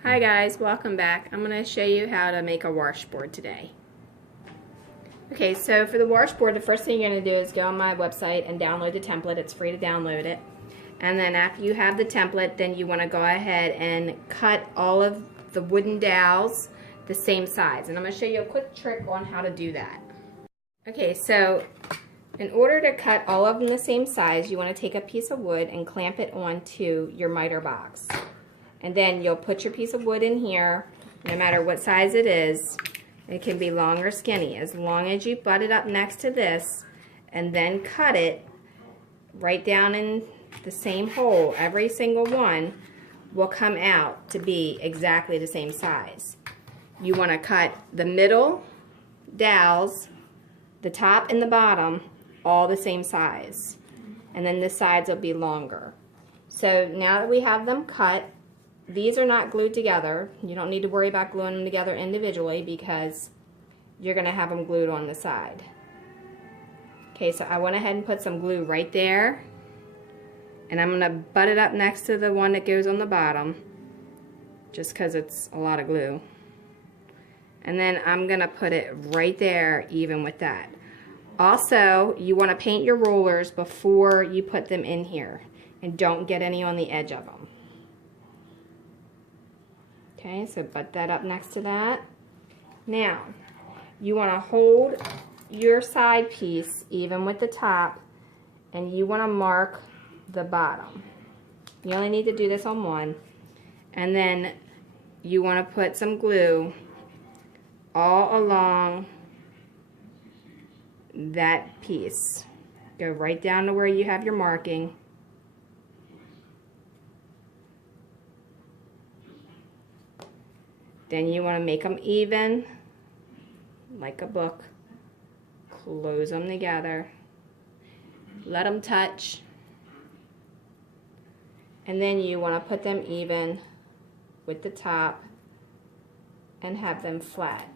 Hi guys, welcome back. I'm going to show you how to make a washboard today. Okay, so for the washboard, the first thing you're going to do is go on my website and download the template. It's free to download it. And then after you have the template, then you want to go ahead and cut all of the wooden dowels the same size. And I'm going to show you a quick trick on how to do that. Okay, so in order to cut all of them the same size, you want to take a piece of wood and clamp it onto your miter box. And then you'll put your piece of wood in here, no matter what size it is. It can be long or skinny, as long as you butt it up next to this and then cut it right down in the same hole. Every single one will come out to be exactly the same size. You want to cut the middle dowels, the top and the bottom, all the same size. And then the sides will be longer. So now that we have them cut, these are not glued together. You don't need to worry about gluing them together individually because you're going to have them glued on the side. Okay, so I went ahead and put some glue right there. And I'm going to butt it up next to the one that goes on the bottom, just because it's a lot of glue. And then I'm going to put it right there even with that. Also, you want to paint your rollers before you put them in here. And don't get any on the edge of them. Okay, so butt that up next to that. Now, you want to hold your side piece even with the top, and you want to mark the bottom. You only need to do this on one. And then you want to put some glue all along that piece. Go right down to where you have your marking. Then you want to make them even, like a book. Close them together. Let them touch. And then you want to put them even with the top and have them flat.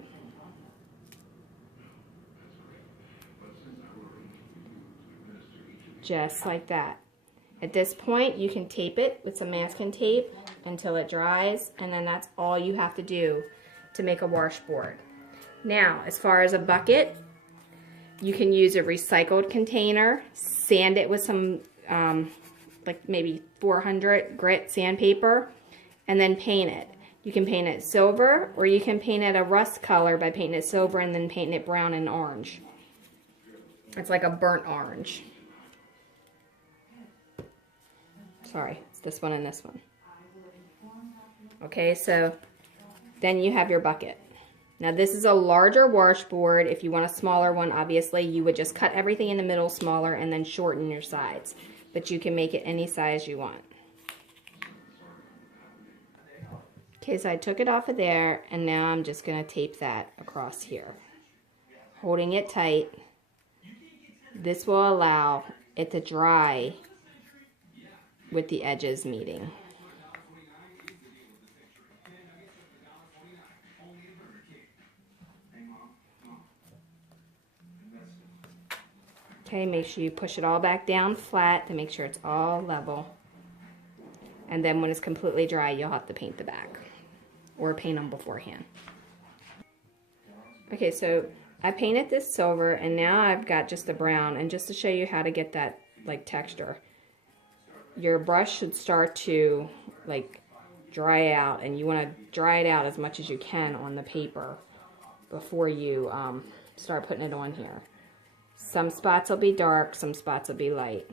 Just like that. At this point, you can tape it with some masking tape until it dries, and then that's all you have to do to make a washboard. Now, as far as a bucket, you can use a recycled container, sand it with some like maybe 400 grit sandpaper, and then paint it. You can paint it silver, or you can paint it a rust color by painting it silver and then painting it brown and orange. It's like a burnt orange. Sorry, it's this one and this one. Okay, so then you have your bucket. Now this is a larger washboard. If you want a smaller one, obviously you would just cut everything in the middle smaller and then shorten your sides. But you can make it any size you want. Okay, so I took it off of there, and now I'm just going to tape that across here. Holding it tight. This will allow it to dry with the edges meeting. Okay, make sure you push it all back down flat to make sure it's all level. And then when it's completely dry, you'll have to paint the back or paint them beforehand. Okay, so I painted this silver, and now I've got just the brown. And just to show you how to get that like texture, your brush should start to like dry out, and you want to dry it out as much as you can on the paper before you start putting it on here. Some spots will be dark, some spots will be light.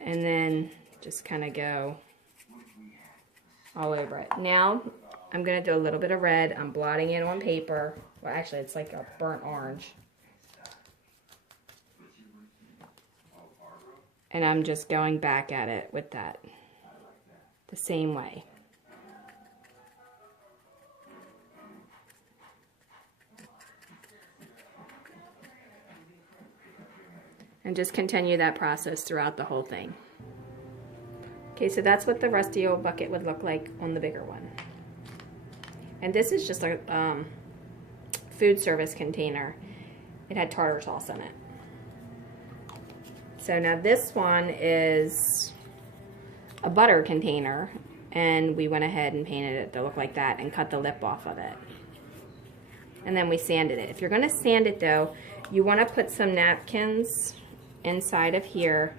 And then just kind of go all over it. Now I'm going to do a little bit of red. I'm blotting it on paper. Well, actually, it's like a burnt orange. And I'm just going back at it with that the same way. And just continue that process throughout the whole thing. Okay, so that's what the rusty old bucket would look like on the bigger one. And this is just a food service container. It had tartar sauce in it. So now this one is a butter container, and we went ahead and painted it to look like that and cut the lip off of it. And then we sanded it. If you're going to sand it though, you want to put some napkins inside of here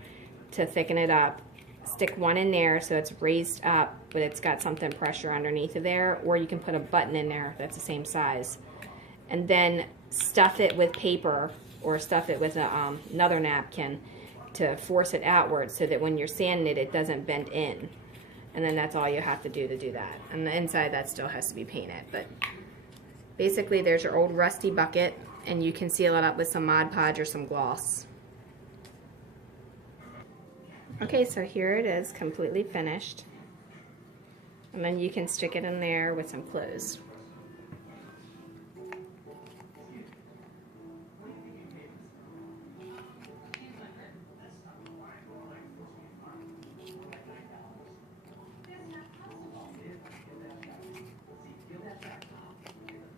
to thicken it up. Stick one in there so it's raised up, but it's got something pressure underneath of there, or you can put a button in there that's the same size. And then stuff it with paper or stuff it with another napkin to force it outward so that when you're sanding it, it doesn't bend in. And then that's all you have to do that. And the inside, that still has to be painted. But basically, there's your old rusty bucket, and you can seal it up with some Mod Podge or some gloss. Okay, so here it is, completely finished. And then you can stick it in there with some clothes.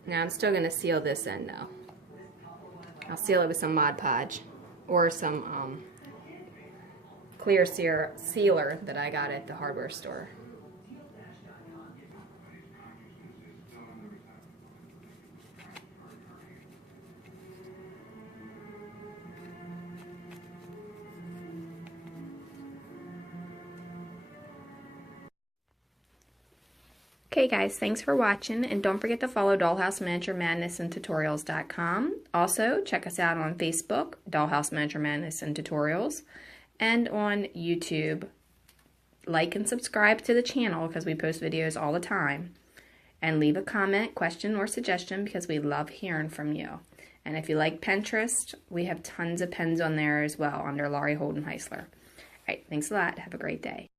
Now I'm still going to seal this in though. I'll seal it with some Mod Podge or some clear sealer that I got at the hardware store. Okay guys, thanks for watching, and don't forget to follow Dollhouse Miniature Madness and Tutorials.com. Also, check us out on Facebook, Dollhouse Miniature Madness and Tutorials, and on YouTube. Like and subscribe to the channel because we post videos all the time. And leave a comment, question, or suggestion because we love hearing from you. And if you like Pinterest, we have tons of pins on there as well under Laurie Holden Heisler. Alright, thanks a lot. Have a great day.